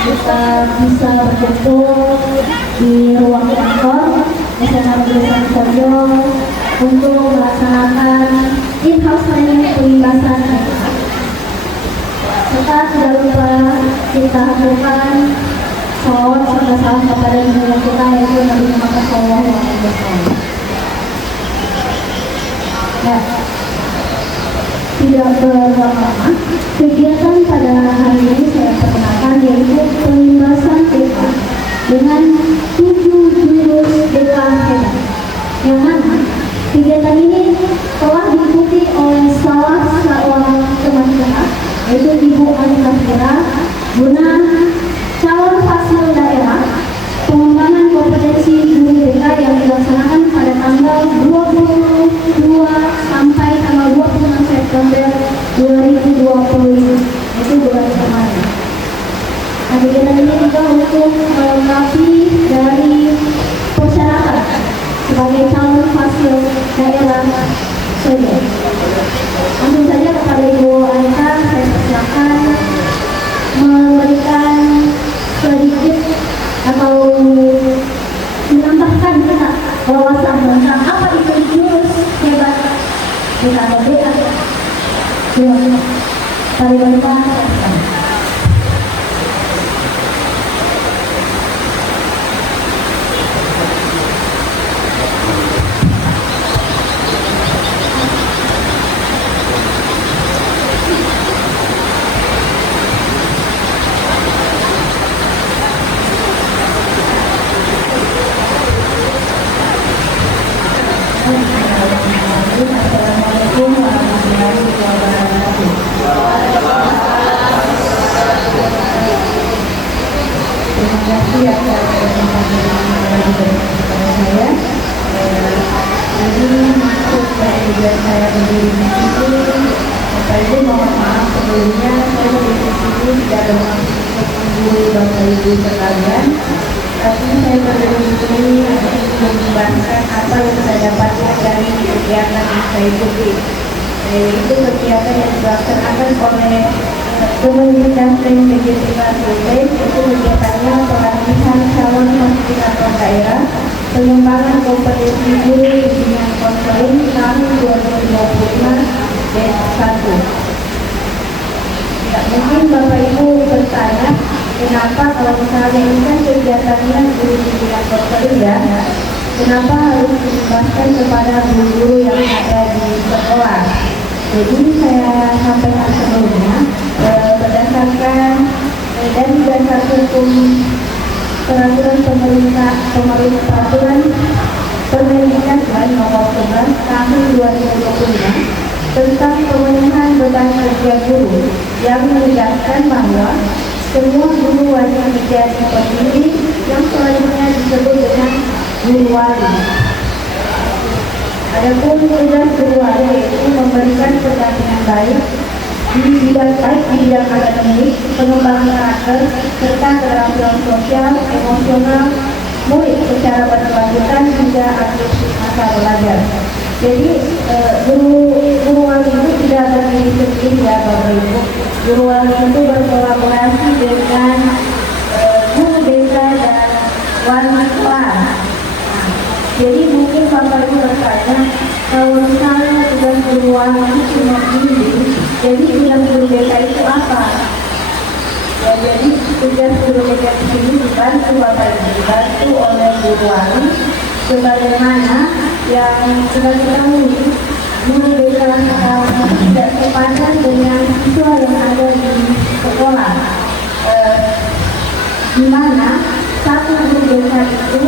kita bisa berkumpul di ruang kantor SMA Jurusan Pojok untuk melaksanakan in-house training pelintasan serta tidak lupa kita lakukan salawat serta salam kepada junjungan kita yaitu Nabi Muhammad SAW. Ya, tidak berlama-lama, kegiatan pada hari ini saya perkenalkan yaitu pelintasan TK dengan 7 jurus TK hebat. Yang mana kegiatan ini telah diikuti oleh salah seorang teman kita, yaitu Ibu Anita Fira, guna calon fasil daerah pengembangan kompetensi guru BK yang dilaksanakan pada tanggal 22 sampai tanggal 26 September 2020, itu bulan kemarin. Nah, kegiatan ini juga untuk melengkapi dari persyaratan sebagai calon fasil daerah saja. Langsung saja kepada Ibu Anita, saya persilakan memberikan sedikit atau menambahkan kita wawasan tentang apa itu jurus hebat kita berbeda. Pada Bapak, Assalamualaikum warahmatullahi wabarakatuh. Terima kasih atas kesempatan yang diberikan kepada saya. Jadi untuk kemudian saya berdiri di sini, Bapak Ibu mohon maaf sebelumnya saya berdiri di sini tidak bermaksud untuk menggurui Bapak Ibu sekalian. Tapi saya berdiri di sini untuk membahaskan apa yang saya dapatkan dari kegiatan yang saya ikuti, yaitu kegiatan yang dilaksanakan oleh Komunitas PJJ Sulsel. Itu kegiatannya pelatihan calon fasilitator daerah pengembangan kompetensi guru bimbingan konseling tahun 2025 batch 1. Ya, mungkin Bapak Ibu bertanya, kenapa kalau misalnya ini kan kegiatannya guru bimbingan konseling ya, kenapa harus dibebaskan kepada guru-guru yang ada di sekolah? Jadi saya sampaikan sebelumnya, berdasarkan dan dasar hukum peraturan pemerintah peraturan Permendikan nomor 11 tahun 2025 tentang pemenuhan beban kerja guru yang menegaskan bahwa semua guru wajib menjadi pembimbing yang selanjutnya disebut dengan guru wali. Adapun tugas guru wali yaitu memberikan pendampingan baik di bidang akademik, pengembangan karakter, serta keterampilan sosial, emosional murid secara berkelanjutan hingga akhir masa belajar. Jadi guru wali itu tidak berdiri sendiri ya Bapak Ibu. Guru wali itu berkolaborasi dengan guru desa dan wali kelas. Jadi mungkin Bapak Ibu bertanya, kalau misalnya tugas guru wali itu cuma ini, jadi tugas guru desa itu apa? Ya, jadi tugas guru desa ini dibantu Bapak Ibu, dibantu oleh guru wali, sebagaimana yang sudah diketahui guru desa tidak sepadan dengan siswa yang ada di sekolah, di mana satu guru desa itu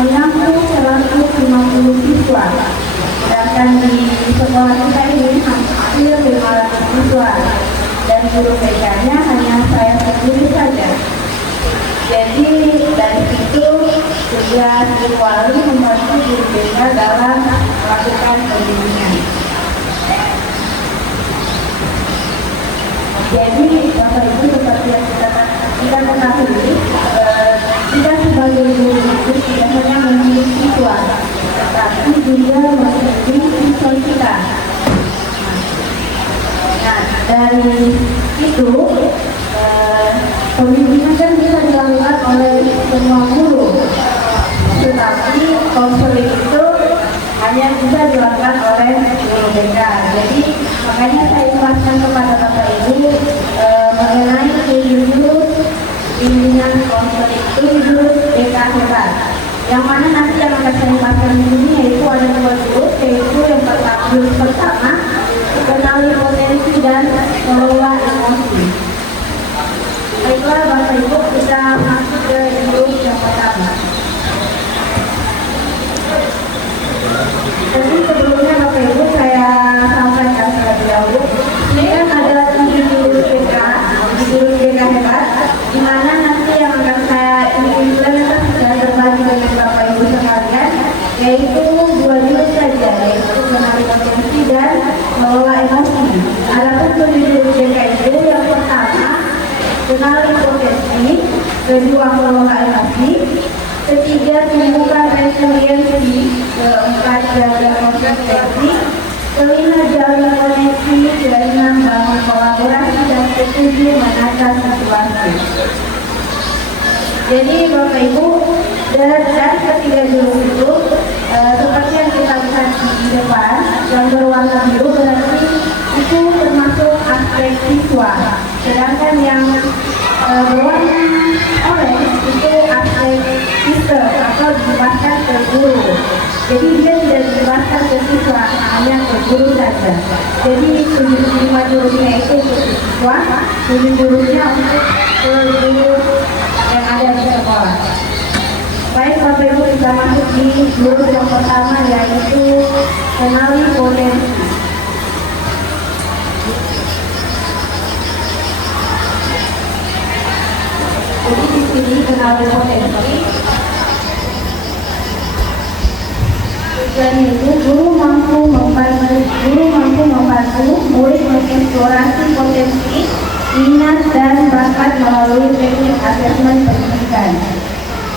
menampung 150 siswa, sedangkan di sekolah kita ini hampir 500 siswa dan guru BK-nya hanya saya sendiri saja. Jadi dari situ tugas guru wali membantu guru BK dalam melakukan pembimbingan. Jadi Bapak Ibu seperti yang kita ketahui, kita sebagai guru itu tidak hanya mendidik siswa, tetapi juga mendidik siswa kita. Nah, dari itu Pembimbingan kan bisa dilakukan oleh semua guru, tetapi konseling itu hanya bisa dilakukan oleh guru BK. Jadi makanya saya jelaskan kepada Bapak Ibu mengenai jurus bimbingan konseling itu jurus BK hebat. Yang mana nanti yang akan saya jelaskan di sini yaitu ada dua jurus, yaitu yang pertama kenali potensi dan kelola emosi. Baiklah Bapak Ibu, kita masuk ke jurus yang pertama. Jadi sebelumnya Bapak Ibu saya sampaikan terlebih dahulu, ini kan ada 7 jurus BK, jurus BK hebat, di mana nanti yang akan saya implementasikan berbagi dengan Bapak Ibu sekalian, yaitu 2 jurus saja, yaitu kenali potensi dan mengelola emosi. Adapun 7 jurus BK itu yang pertama kenali potensi, kedua mengelola emosi, ketiga tumbuhkan resiliensi, keempat jaga konsistensi, kelima jalin koneksi, keenam bangun kolaborasi, dan ketujuh menata situasi. Jadi Bapak Ibu, dari ketiga jurus itu seperti yang kita lihat di depan yang berwarna biru berarti itu termasuk aspek siswa, sedangkan yang berwarna orange itu aspek sistem atau dijelaskan ke guru. Jadi dia tidak dijelaskan ke siswa, hanya ke guru saja. Jadi 5 jurusnya itu untuk siswa, 7 jurusnya untuk guru yang ada di sekolah. Baik Bapak Ibu, kita masuk di jurus yang pertama, yaitu kenali potensi. Jadi di sini kenali potensi. Tujuannya itu guru mampu membantu murid mengeksplorasi potensi, minat dan bakat melalui teknik asesmen pendidikan.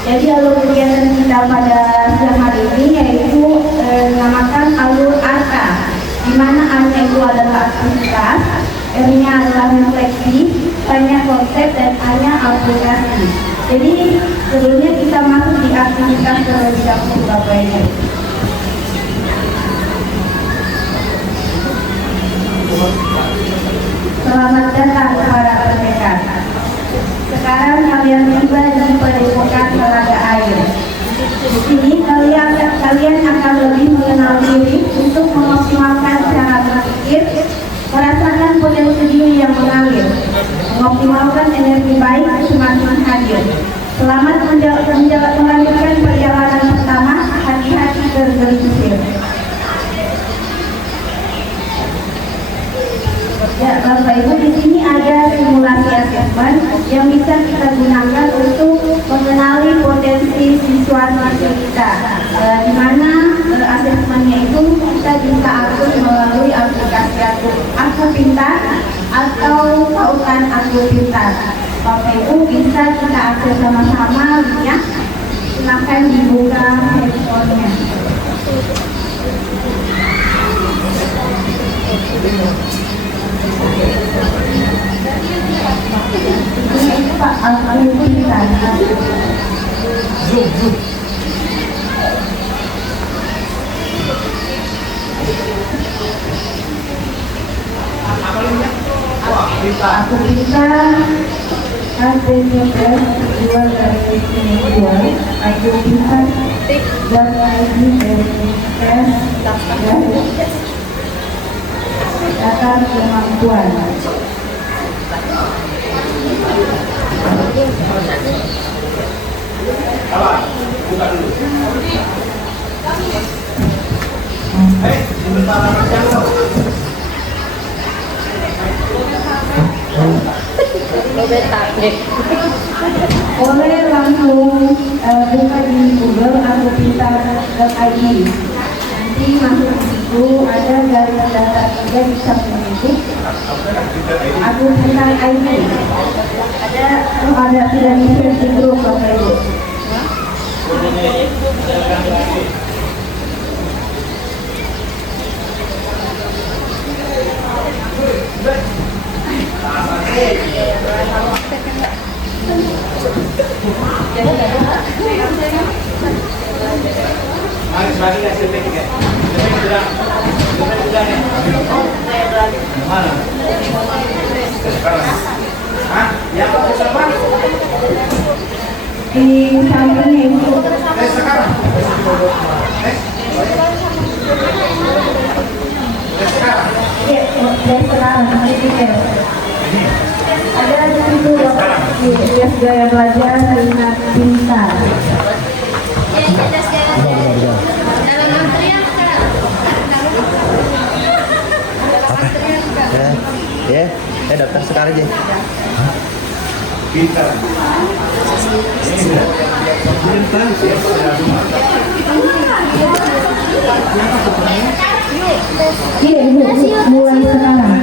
Jadi alur kegiatan kita pada siang hari ini yaitu dinamakan alur ATA, di mana A-nya itu adalah aktivitas, R-nya adalah refleksi, T-nya konsep, dan A-nya aplikasi. Jadi sebelumnya kita masuk di aktivitas terlebih dahulu Bapak Ibu. Selamat datang para pendekat. Sekarang kalian tiba di Padepokan Telaga Air. Di sini kalian akan lebih mengenal diri untuk mengoptimalkan cara berpikir, merasakan potensi diri yang mengalir, mengoptimalkan energi baik semakin hadir. Selamat melanjutkan perjalanan pertama, hati-hati tergelincir. Ya, Bapak Ibu, di sini ada simulasi asesmen yang bisa kita gunakan untuk mengenali potensi siswa-siswi kita. Di mana asesmennya itu kita bisa atur melalui aplikasi Aku Pintar atau Pautan Aku Pintar. Bapak Ibu bisa kita akses sama-sama ya. Silakan dibuka handphonenya. Ini Pak Alfred Pintar. Aku bisa ATPS 2/2 aku bisa dan lagi tes data kemampuan. Buka dulu. Boleh langsung buka di Google Aku Pintar.id. Nanti masuk di situ ada garis data 3 bisa menunjuk Aku Pintar ID. Ada tidak bisa di grup Bapak Ibu. Mana? Hah? Yang sama? Di sampingnya itu. Sekarang. Sekarang. Iya, dari sekarang hari ini. Ada di situ ya gaya belajar minat pintar. Dalam antrian sekarang. Ya, daftar sekarang aja. Pintar. Iya, ibu, mulai sekarang.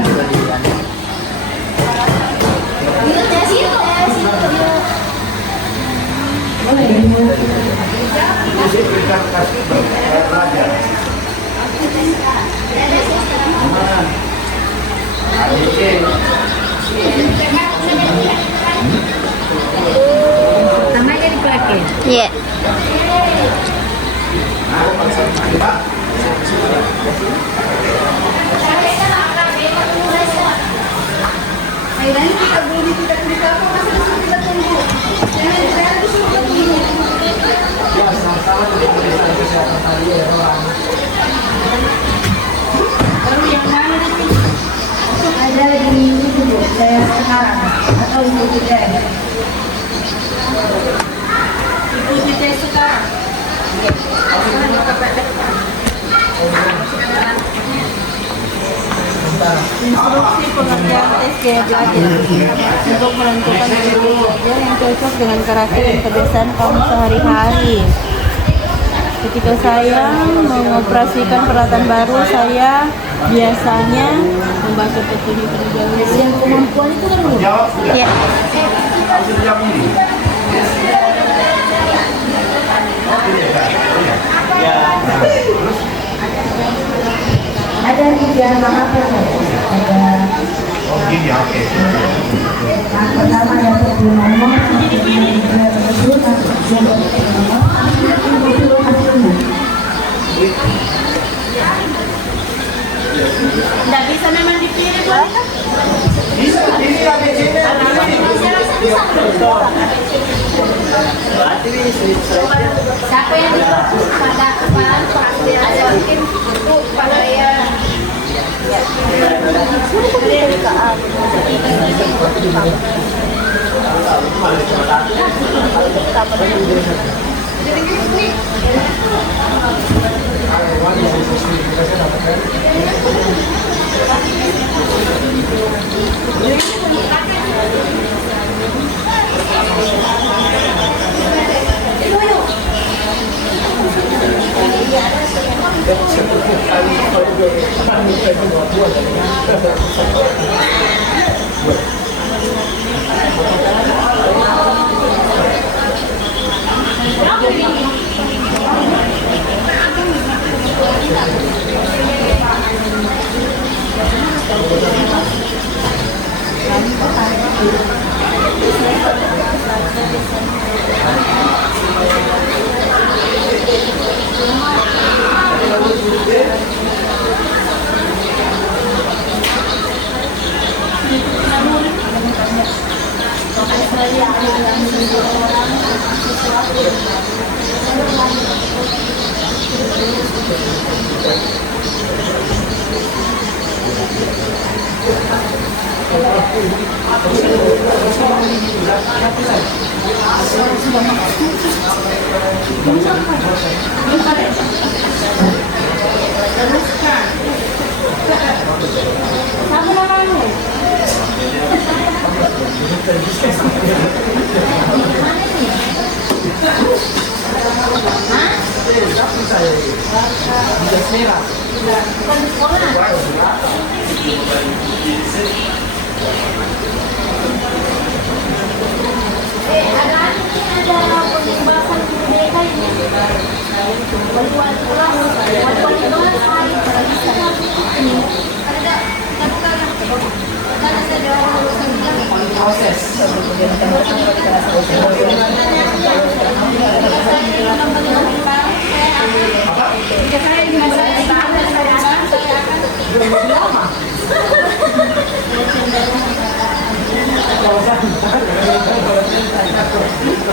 Namanya dipakai. Iya. Akhirnya kita belum tidak bisa apa masih disuruh kita tunggu. Jangan disuruh kita tunggu. Ya, sama-sama di pemeriksaan kesehatan tadi ya orang. Baru yang mana di sini? Ada di itu bu, saya sekarang atau ibu saya. Ikuti tes sekarang. Instruksi pengerjaan tes gaya belajar untuk menentukan metode belajar yang cocok dengan karakter dan kebiasaan kamu sehari-hari. Ketika saya mengoperasikan peralatan baru, saya biasanya membaca petunjuk terlebih dahulu. Yang kemampuan itu kan bu? Jawab sudah. Iya. Sudah jawab ini. Ya. Terus Ada 3 apa ada oh gini ya, oke. yang pertama yang sebelum nomor, yang kedua yang nomor, itu hasilnya. Tidak bisa memang dipilih bu? Bisa ini ABC. Siapa yang pada apaan ada mungkin untuk pada ya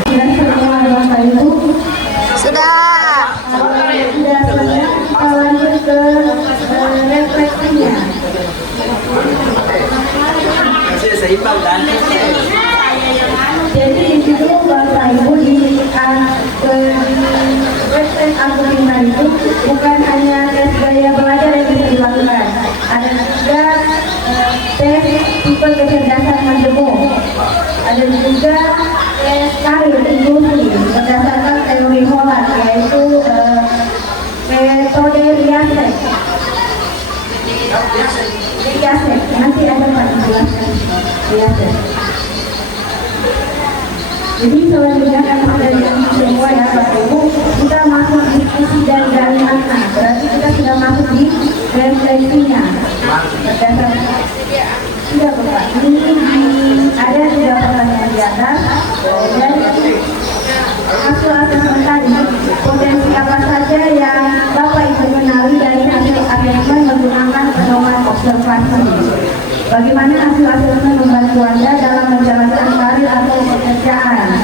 Dan semua Bapak Ibu Sudah. sudah selesai, kita lanjut ke refleksinya. Kasi sa ibang dan. Jadi di situ Bapak Ibu di website Akuminta itu bukan hanya tes gaya belajar yang bisa dilakukan, ada juga tes tipe kecerdasan majemuk, ada juga tes karir inklusi berdasarkan teori Holland, yaitu metode Riasek. Nanti ada Pak menjelaskan Riasek. Jadi selanjutnya kan dari semua ya Bapak Ibu, kita masuk diskusi dari makna. Berarti kita sudah masuk di refleksinya. Berdasarkan tidak Bapak. Ini ada 3 pertanyaan di atas dan hasil asesmen tadi. Potensi apa saja yang Bapak Ibu kenali dari hasil asesmen menggunakan pedoman observasi. Bagaimana hasil asesmen membantu Anda dalam menjalankan karir atau pekerjaan.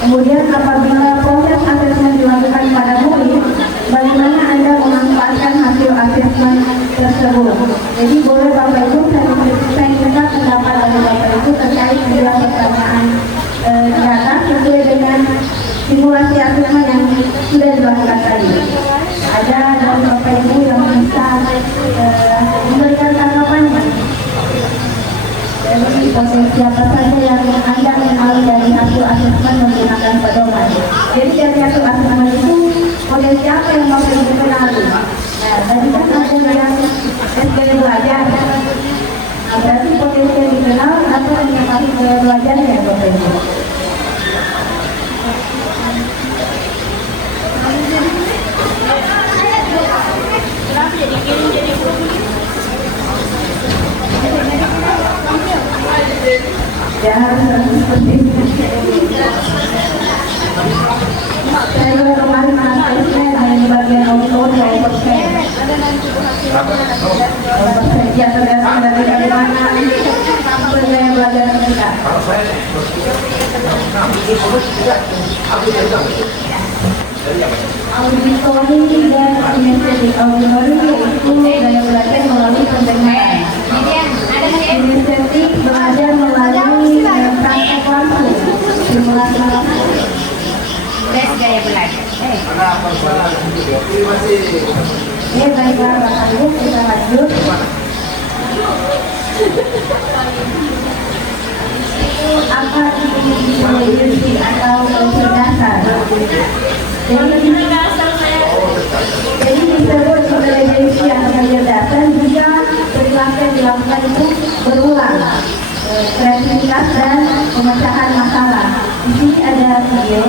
Kemudian apabila proses asesmen dilakukan pada murid, bagaimana Anda memanfaatkan hasil asesmen tersebut. Jadi boleh Bapak Ibu saya minta pendapat dari Bapak Ibu terkait dengan pertanyaan di atas sesuai dengan simulasi asesmen yang sudah dilakukan tadi. Ada dari Bapak Ibu yang bisa memberikan tanggapannya. Jadi potensi apa saja yang Anda kenali dari hasil asesmen menggunakan pedoman. Jadi dari hasil asesmen itu potensi apa yang mau Ibu kenali? Nah, tadi kan ada yang SGD belajar. Nah, berarti potensi yang dikenal atau yang masih belajar ya Bapak Ibu? Ya harus seperti itu. Saya juga kemarin asesmen di bagian auto saya persen. Ya tergantung dari mana sampai saya belajar mereka. Auditori dan kinestetik. Auditori itu daya belajar melalui pendengaran. Kinestetik belajar melalui praktek langsung, simulasi langsung. Tes gaya belajar. Baiklah Bapak Ibu, kita lanjut. Apa intelijensi atau kecerdasan? Jadi disebut intelijensi atau kecerdasan jika perilaku yang dilakukan itu berulang, kreativitas dan pemecahan masalah. Di sini ada video.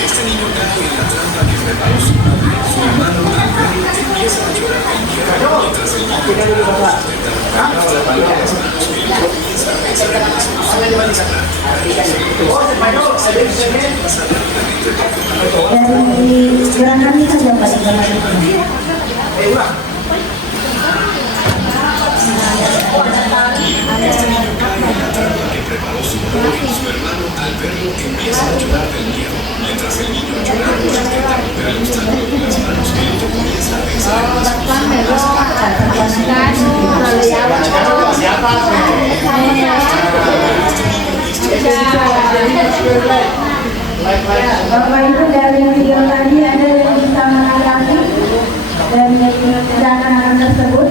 Este niño cae en la trampa que preparó su madre. Su hermano Albert empieza a llorar en tierra mientras el niño intenta recuperar las palabras manos que él comienza a pensar en las soluciones. Dari gerakan ini saja Pak Ibu. Que preparó su madre, su hermano Alberto empieza a llorar del miedo. Mientras el niño llora, intenta romper el obstáculo con las manos que él comienza a pensar en las Bapak Ibu dari video tadi ada yang bisa menanggapi dan gerakan tersebut.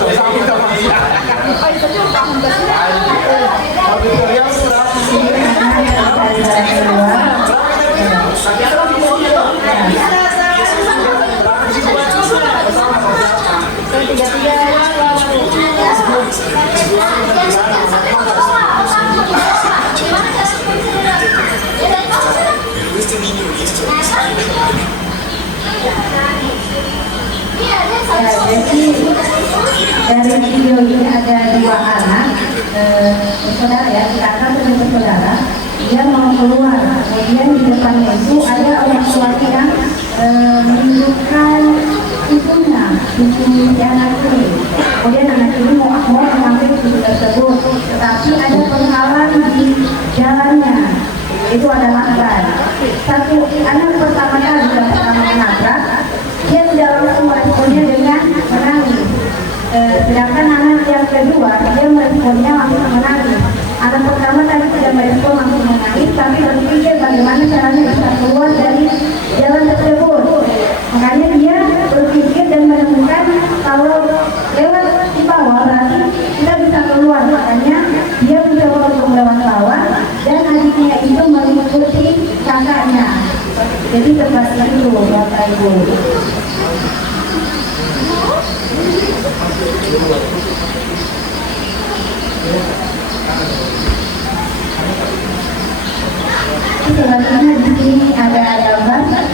Sama-sama kita masih. Jadi dari video ini ada dua anak bersaudara ya, kakak dan bersaudara. Dia mau keluar, kemudian di depannya itu ada orang tuanya yang menunjukkan ibunya, ibu anak ini. Kemudian anak ini mau mengambil ibu tersebut, tetapi ada penghalang di jalannya. Itu adalah ban. Satu anak pertama kali yang pertama menabrak, dia tidak langsung meresponnya dengan menangis. Sedangkan anak yang kedua dia meresponnya langsung menangis. Anak pertama tadi tidak merespon langsung menangis, tapi berpikir bagaimana caranya bisa keluar dari jalan tersebut. Makanya dia berpikir dan menemukan kalau lewat di bawah berarti kita bisa keluar. Makanya dia mencoba untuk lewat bawah dan adiknya itu mengikuti kakaknya. Jadi seperti itu Bapak Ibu. Selanjutnya di sini ada gambar.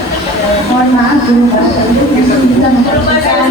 Mohon maaf guru bahasa Inggris mungkin bisa memperhatikan.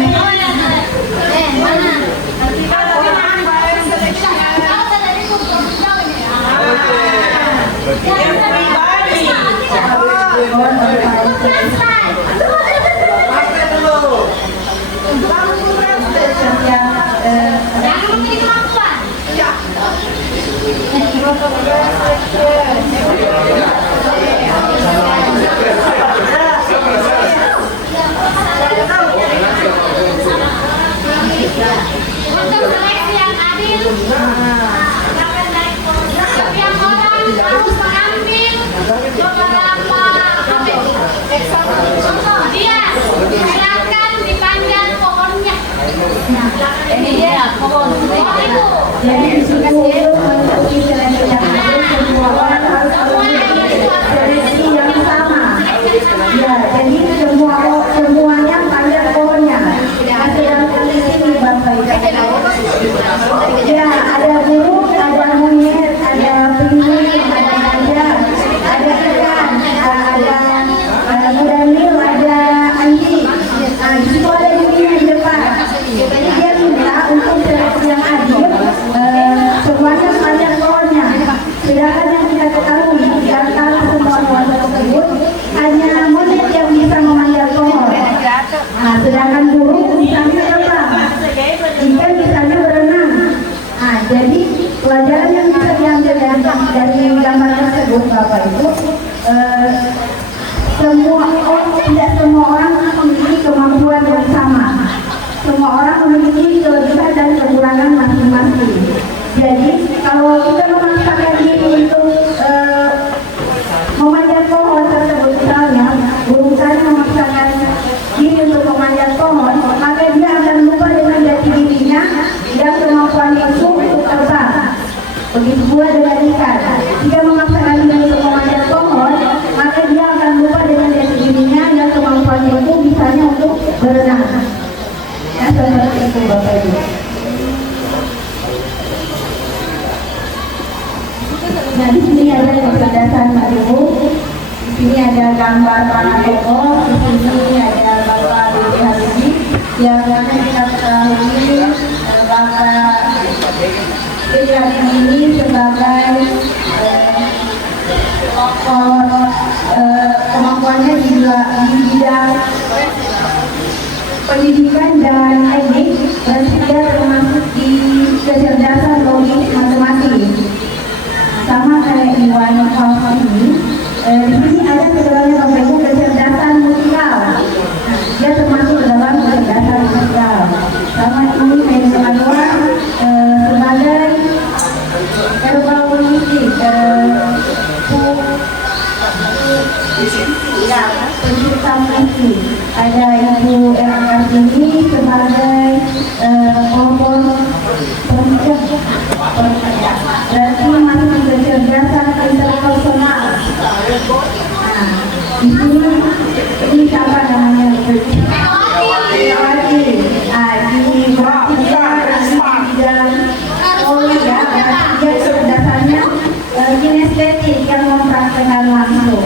Untuk seleksi yang adil, setiap orang harus mengambil beberapa dia silakan dipanjang pohonnya. Ini dia pohon itu. Jadi disuruh mengikuti seleksi yang adil, semua orang harus mengikuti seleksi yang sama. Ya, jadi semuanya panjang pohonnya. Sedangkan di sini Bapak Ibu. Ya, ada burung, ada monyet, ada penguin, ada gajah, ada ikan, ada kudanil, ada anjing. Nah, di situ ada dirinya di depan. Jadi dia minta untuk seleksi yang adil, semuanya panjang pohonnya. Sedangkan yang kita ketahui, di antara semua pohon tersebut hanya monyet yang bisa memanjat pohon. Nah, sedangkan burung misalnya terbang, ikan misalnya berenang. Nah, jadi pelajaran yang bisa diambil dari gambar tersebut Bapak Ibu, tidak semua orang memiliki kemampuan yang sama. Semua orang memiliki kelebihan dan kekurangan masing-masing. Jadi kalau kita memaksakan diri untuk memanjat pohon tersebut, misalnya burung tadi memaksakan diri untuk memanjat pohon, maka dia akan lupa dengan jati dirinya dan kemampuan itu untuk terbang. Begitu pula dengan ikan. Jika memaksakan diri untuk memanjat pohon, maka dia akan lupa dengan jati dirinya dan kemampuan itu misalnya untuk berenang. Ya, seperti itu Bapak Ibu. Nah, di sini ada kecerdasan Ibu. Di sini ada gambar para tokoh. Di sini ada Bapak B.J. Habibie yang mana kita ketahui Bapak B.J. Habibie ini sebagai tokoh kemampuannya di bidang pendidikan dan teknik, dan dia termasuk di kecerdasan logis matematik. Sama kayak Iwan Fals ini, di sini ada sebenarnya Bapak Ibu kecerdasan musikal. Dia termasuk dalam kecerdasan musikal. Sama ini kayak Iwan sebagai herbal musik, pencipta musik. Ada Ibu Erna Kartini kelompok berarti masih kecerdasan interpersonal. Nah, di sini ini siapa namanya? Melati. Di bidang ya, dia kecerdasannya kinestetik yang mempraktekkan langsung.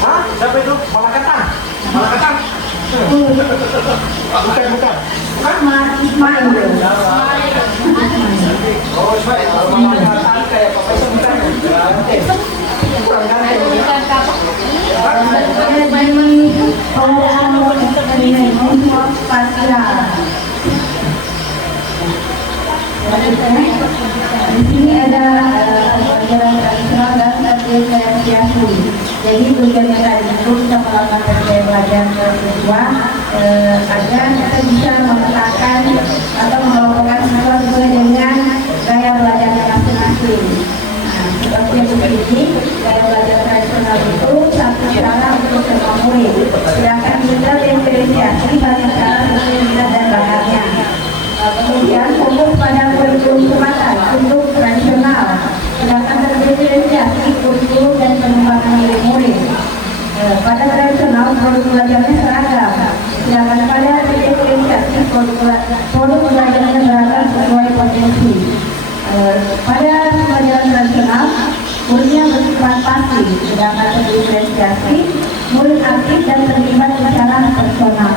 Hah? Siapa itu? Malakatan? Malakatan? Bukan. Ismail. Oh, Ismail. Kalau Malakatan kayak Papa Ismail. Kurang ganteng. Di sini ada pelajaran tradisional dan diferensiasi. Jadi tujuannya tadi itu kita melakukan pelajaran kedua agar kita bisa memetakan atau mengelompokkan siswa sesuai dengan gaya belajarnya masing-masing. Nah, seperti yang begini, gaya belajar tradisional itu satu cara untuk semua murid. Sedangkan kita diferensiasi banyak cara sesuai minat dan bakatnya. Kemudian fokus pada kurikulum semata untuk tradisional, sedangkan terdiferensiasi kurikulum dan pengembangan murid. Pada tradisional produk belajarnya seragam, sedangkan pada terdiferensiasi produk belajarnya beragam sesuai potensi. Pada pelajaran tradisional muridnya bersifat pasif, sedangkan terdiferensiasi murid aktif dan terlibat secara personal.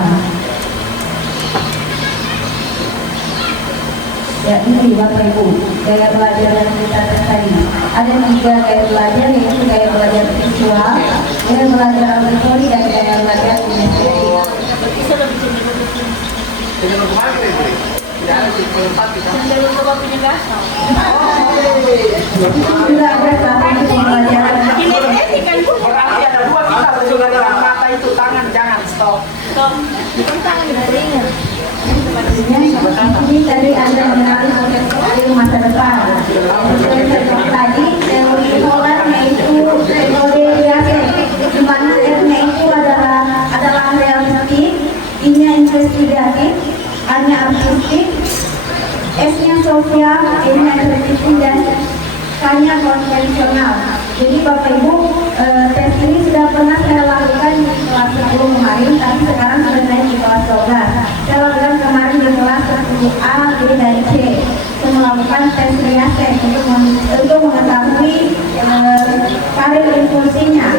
Ya, ini Bapak Ibu, gaya belajar yang kita tadi. Ada 3 gaya belajar, yaitu gaya belajar visual, gaya belajar auditori, dan gaya belajar kinestetik. Dengan kemarin ini, tidak ada di pelengkap kita. Juga ada salah satu pembelajaran Berarti ada 2 kita saudara. Mata itu tangan, jangan stop. ini tadi ada mengenai masa depan. Tadi teori Holland yaitu metode biasa, di mana R-nya itu adalah realistik, I-nya investigatif, A-nya artistik, S-nya sosial, E-nya efektif, dan K-nya konvensional. Jadi Bapak Ibu, tes ini sudah pernah saya lakukan di kelas 10 kemarin, tapi sekarang sudah naik di kelas 12. Saya lakukan kemarin di kelas 10A, B, dan C. Saya melakukan tes riaset untuk mengetahui karir impulsinya.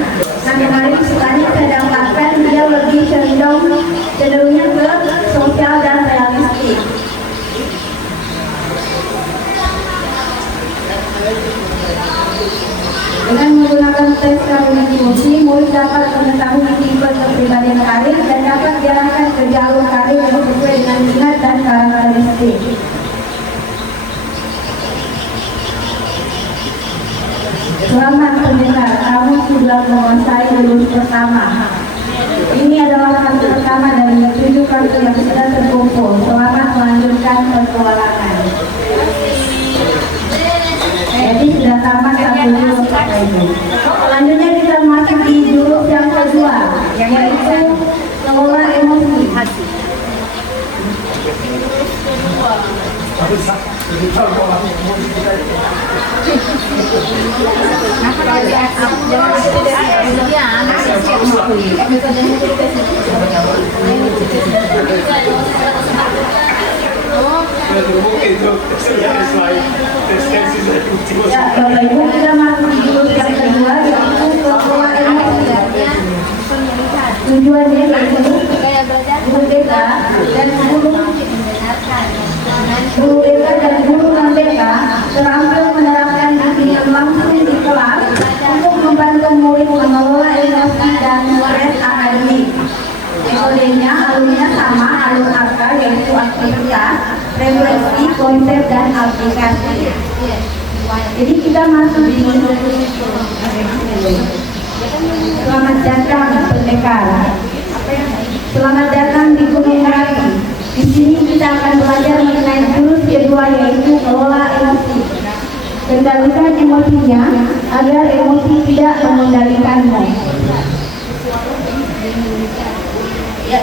Nah, kemarin sukanya saya dapatkan dia lebih cenderungnya ke sosial dan realistik. Dengan menggunakan tes karir impulsi, murid dapat mengetahui tipe kepribadian karir dan dapat diarahkan ke jalur karir yang sesuai dengan minat dan karakteristik. Selamat pendengar, kamu sudah menguasai lulus pertama. Ini adalah kartu pertama dari 7 kartu yang sudah terkumpul. Selamat melanjutkan petualangan. Jadi sudah tamat satu jurus Bapak Ibu. Selanjutnya kita masuk di jurus yang kedua, yaitu kelola emosi. Ya, Bapak Ibu, kita masuk di jurus yang kedua, yaitu kelola emosi. Tujuannya yaitu guru BK dan guru non-BK terampil menerapkan latihan langsung di kelas untuk membantu murid mengelola emosi dan stres akademik. Metodenya alurnya sama, alur AK, yaitu aktivitas, refleksi, konsep, dan aplikasi. Jadi kita masuk di selamat datang pendekar. Selamat datang di Gunung Merapi. Di sini kita akan belajar mengenai jurus kedua, yaitu kelola emosi. Kendalikan emosinya agar emosi tidak mengendalikanmu.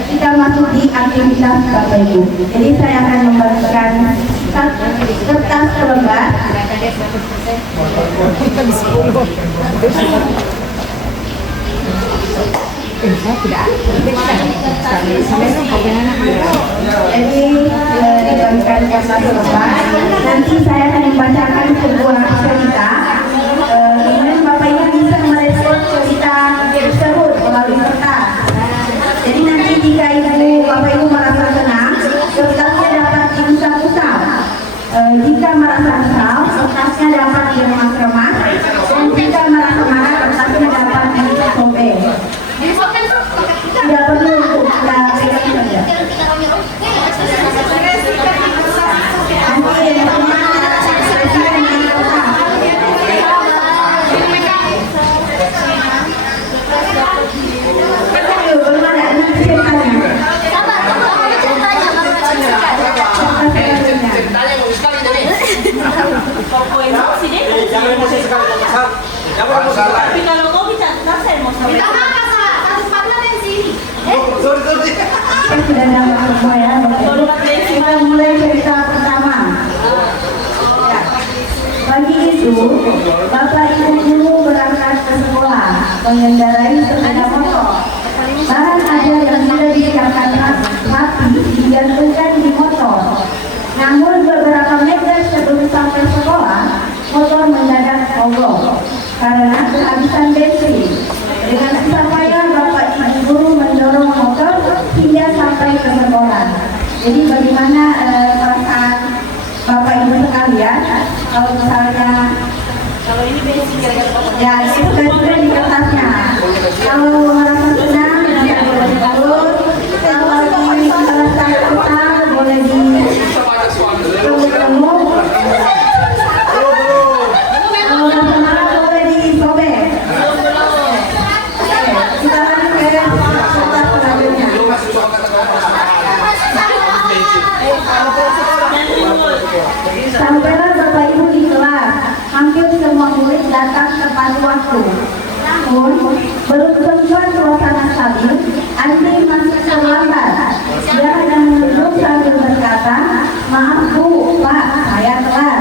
kita masuk di aktivitas Bapak Ibu. Jadi saya akan membagikan kertas selembar. Jadi dibagikan kertas selembar. Nanti saya akan membacakan sebuah cerita. Kemudian Bapak Ibu bisa merespon cerita tersebut melalui kertas. Jadi nanti jika Bapak Ibu merasa senang, kertasnya dapat diusap-usap. Jika merasa kesal, kertasnya dapat diremas-remas. Dan jika merasa marah, kertasnya dapat disobek. Tidak perlu untuk kita pegang saja. Nanti yang Tapi kalau kau bisa saya mau sama. sudah dapat semua ya. Kita mulai cerita pertama. Ya. Pagi itu, Bapak Ibu guru berangkat ke sekolah mengendarai sepeda motor. Barang ajar yang sudah disiapkan rapi digantungkan di motor. Namun beberapa meter sebelum sampai sekolah, motor mendadak mogok karena kehabisan bensin. Dengan susah payah Bapak Ibu guru mendorong motor hingga sampai ke sekolah. Jadi bagaimana perasaan Bapak Ibu sekalian kalau misalnya Kalau ini bensin gara-gara ya itu sudah di kertasnya. Kalau merasa senang bisa boleh terus. Kalau lagi merasa kesal boleh di remuk. Kalau merasa marah boleh disobek. Kita lanjut ke kertas selanjutnya. Sampailah Bapak Ibu di kelas. Hampir semua murid datang tepat waktu. Namun, belum sempat suasana stabil, Andi masih terlambat. Dia hanya menunduk sambil berkata, "Maaf Bu, Pak, saya telat."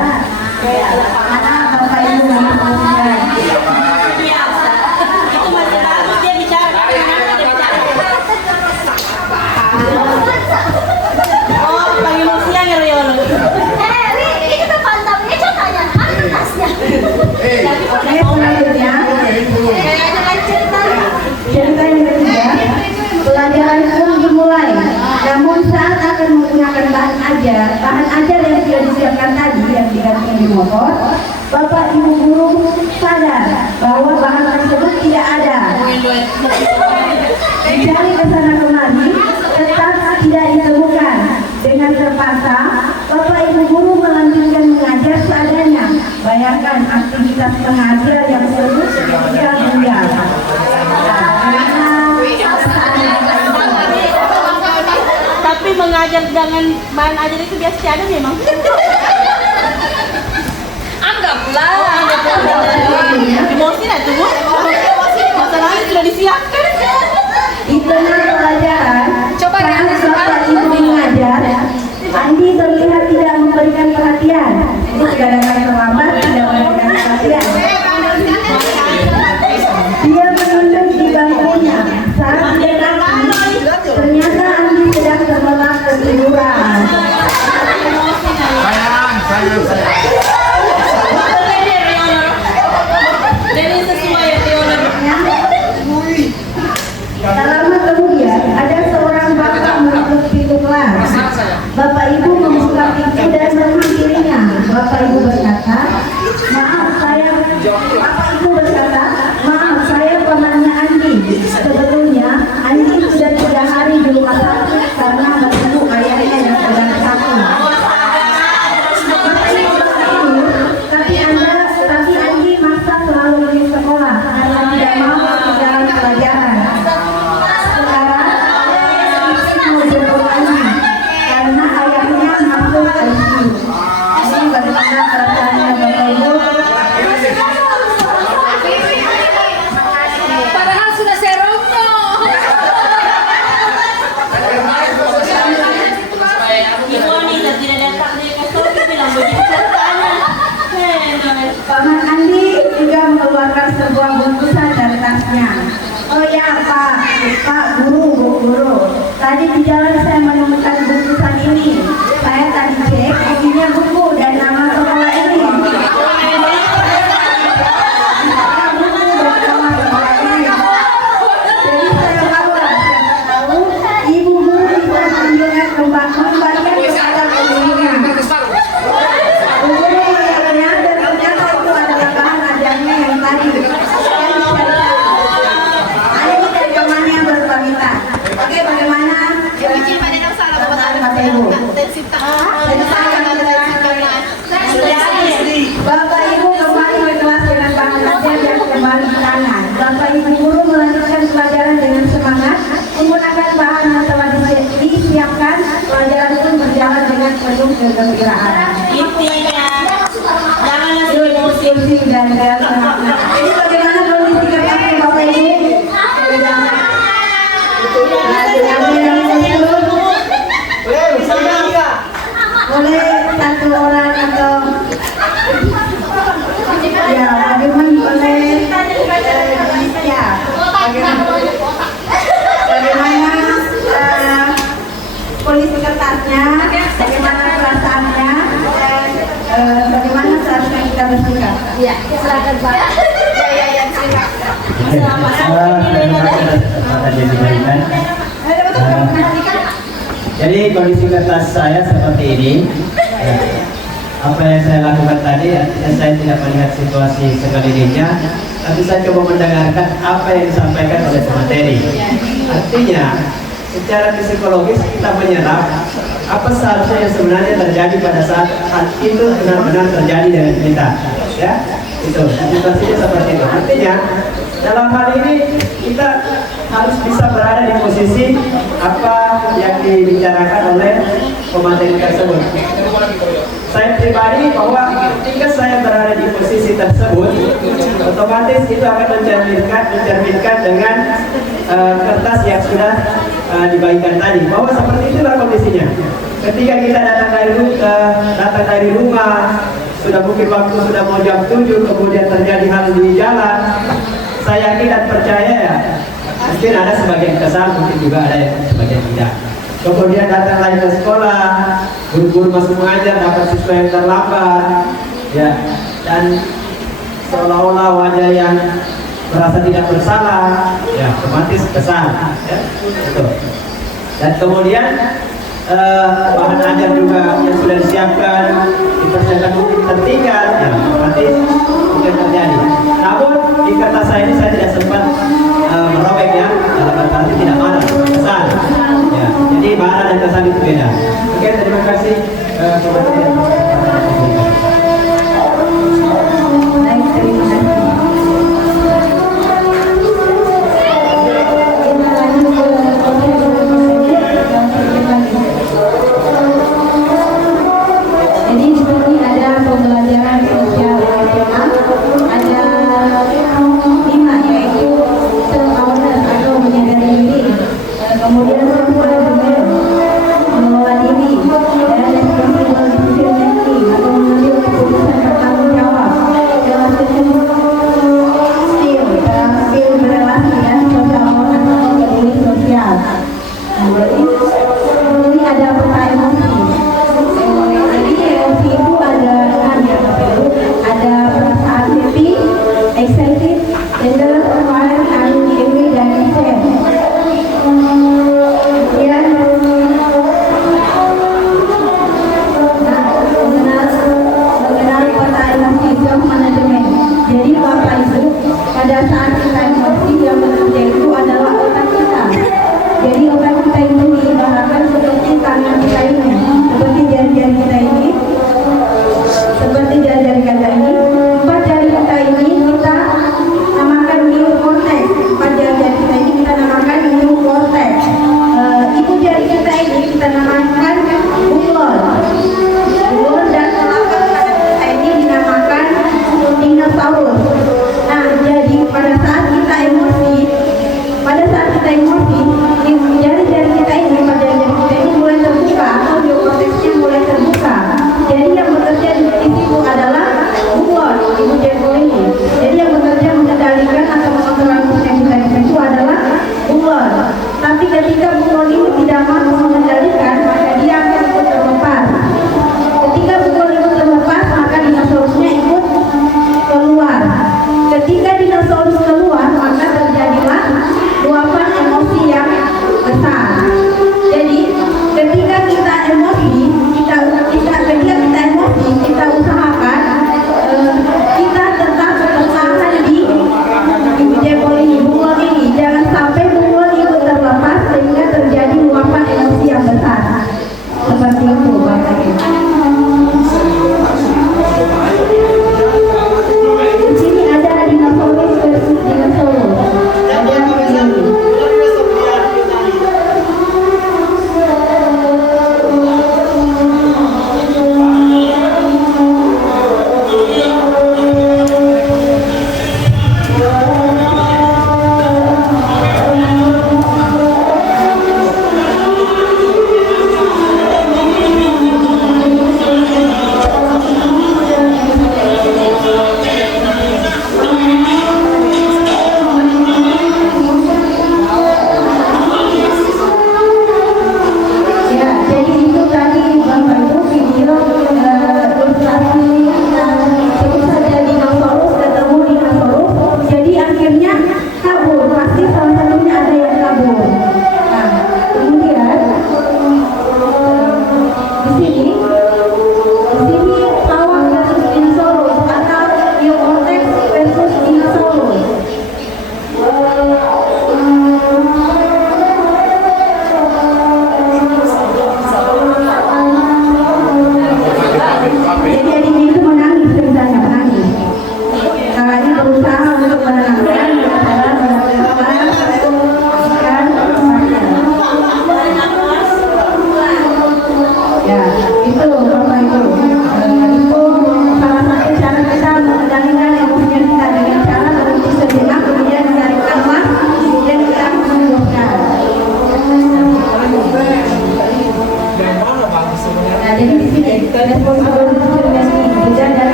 Mana Bapak Ibu menyampaikan? itu masih bagus dia bicara. Oh, panggil siang ya Riolo. Oke, selanjutnya cerita yang ketiga, pelajaran pun dimulai. Namun saat akan menggunakan bahan ajar yang sudah disiapkan tadi yang digantung di motor, Bapak Ibu guru sadar bahwa bahan tersebut tidak ada. Dicari ke sana kemari, tetap tidak ditemukan. Dengan terpaksa, Bapak Ibu guru melanjutkan mengajar seadanya. Bayangkan aktivitas pengajar yang terus berjalan. Tapi mengajar dengan bahan ajar itu biasa ada memang. Anggaplah. Emosi lah tuh. Masalahnya sudah disiapkan. Di tengah pelajaran, saat Bapak Ibu mengajar, Andi terlihat tidak memberikan perhatian. Itu gara-gara terlambat tidak memberikan perhatian. Dia menunduk di bangkunya. Saat dia kaki, ternyata Andi sedang terlelap ketiduran. Jadi sesuai ya Riolo. Tak lama kemudian, ada seorang bapak menutup pintu kelas. Bapak Ibu membuka pintu dan menghampirinya. Bapak Ibu berkata, maaf saya pamannya Andi. Sebetulnya Andi sudah 3 hari di rumah sakit karena menunggu ayahnya yang sedang sakit. Tapi Andi maksa selalu pergi sekolah karena tidak mau ketinggalan pelajaran. Sekarang mau jemput Andi karena ayahnya masuk ICU. Ini bagaimana perasaannya Bapak Ibu? Padahal sudah serongno. Jadi kondisi kertas saya seperti ini. Apa yang saya lakukan tadi, artinya saya tidak melihat situasi sekelilingnya, tapi saya coba mendengarkan apa yang disampaikan oleh pemateri. Artinya, secara psikologis kita menyerap apa seharusnya yang sebenarnya terjadi pada saat hal itu benar-benar terjadi dengan kita. Ya, itu situasinya seperti itu. Artinya, dalam hal ini kita harus bisa berada di posisi apa yang dibicarakan oleh pemateri tersebut. Saya pribadi bahwa ketika saya berada di posisi tersebut, otomatis itu akan mencerminkan dengan kertas yang sudah dibagikan tadi, bahwa seperti itulah kondisinya. Ketika kita datang dari rumah, sudah mungkin waktu sudah mau jam 7, kemudian terjadi hal di jalan, saya yakin dan percaya ya, mungkin ada sebagian kesal, mungkin juga ada yang sebagian tidak. Kemudian datang lagi ke sekolah, guru-guru masuk mengajar, dapat siswa yang terlambat, ya, dan seolah-olah wajah yang merasa tidak bersalah, ya, otomatis kesal, ya, gitu. Dan kemudian bahan ajar juga yang sudah disiapkan, dipersiapkan mungkin tertinggal, ya, otomatis mungkin terjadi. Namun di kertas saya ini saya tidak sempat merobek, ya, dalam arti tidak marah, kesal. Ya, jadi marah dan kesal itu beda. Oke, terima kasih kepada yang Baik, terima kasih. Kita lanjut ke jadi di sini ada pembelajaran sosial emosional, ada 5, yaitu self-awareness atau menyadari diri, kemudian self-management, mengelola diri, dan responsible decision making atau mengambil keputusan bertanggung jawab, skill dalam skill berrelasi dan social awareness atau peduli sosial. Jadi ini ada peta emosi. Jadi emosi itu ada ada perasaan happy, excited, tender, wild, angry, dan sad. Kemudian mengenal peta emosi self management. Jadi Bapak Ibu, pada saat kita emosi yang bekerja itu adalah otak kita. Jadi otak kita ini diibaratkan seperti tangan kita ini, seperti jari-jari kita ini, seperti jari-jari kita ini. 4 jari kita ini kita namakan neocortex. 4 jari-jari kita ini kita namakan neocortex. Ibu jari kita ini kita namakan bunglon. Bunglon dan telapak tangan kita ini dinamakan dinosaurus. Nah, jadi pada saat kita emosi,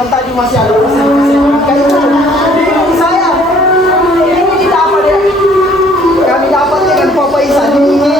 yang tadi masih ada pesan-pesan kayak bingung saya ini dapat ya kami dapat dengan Papa Isa ini